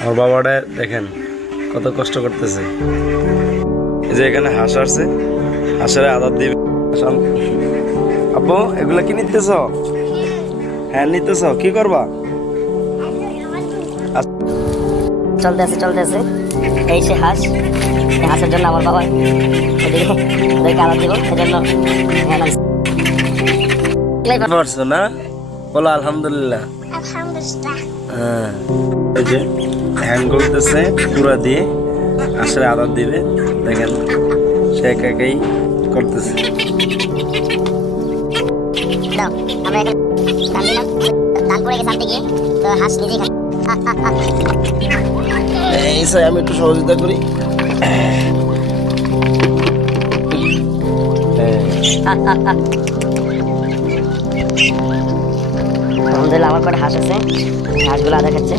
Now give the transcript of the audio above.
আমার বাবাটা দেখেন কত কষ্ট করতেছে। এই যে এখানে হাঁস আসছে, হাঁসের আদার দিবে। আপু এগুলা কি নিতেছ? হ্যাঁ নিতেছ, কি করবা? চলতে আছে এই সে হাঁস। এই হাঁসের জন্য আমার বাবা এদিকে ওদেরকে আলাদা দিব, সেজন্য পারছো না? বলো আলহামদুলিল্লাহ। হ্যাঁ, এই যে হ্যান্ড করতেছে পুরা দিয়ে হাঁসের আদার দিবে। দেখেন সে একা একাই করতেছে। আমরা এখন ধান দিলাম, ধান পড়ে গেছে আনতে গিয়ে, তো হাঁস নিজেই এই সাই আমি একটু সহযোগিতা করি। আলহামদুলিল্লাহ আমার কটা হাঁস আছে, হাঁসগুলো আদা খাচ্ছে।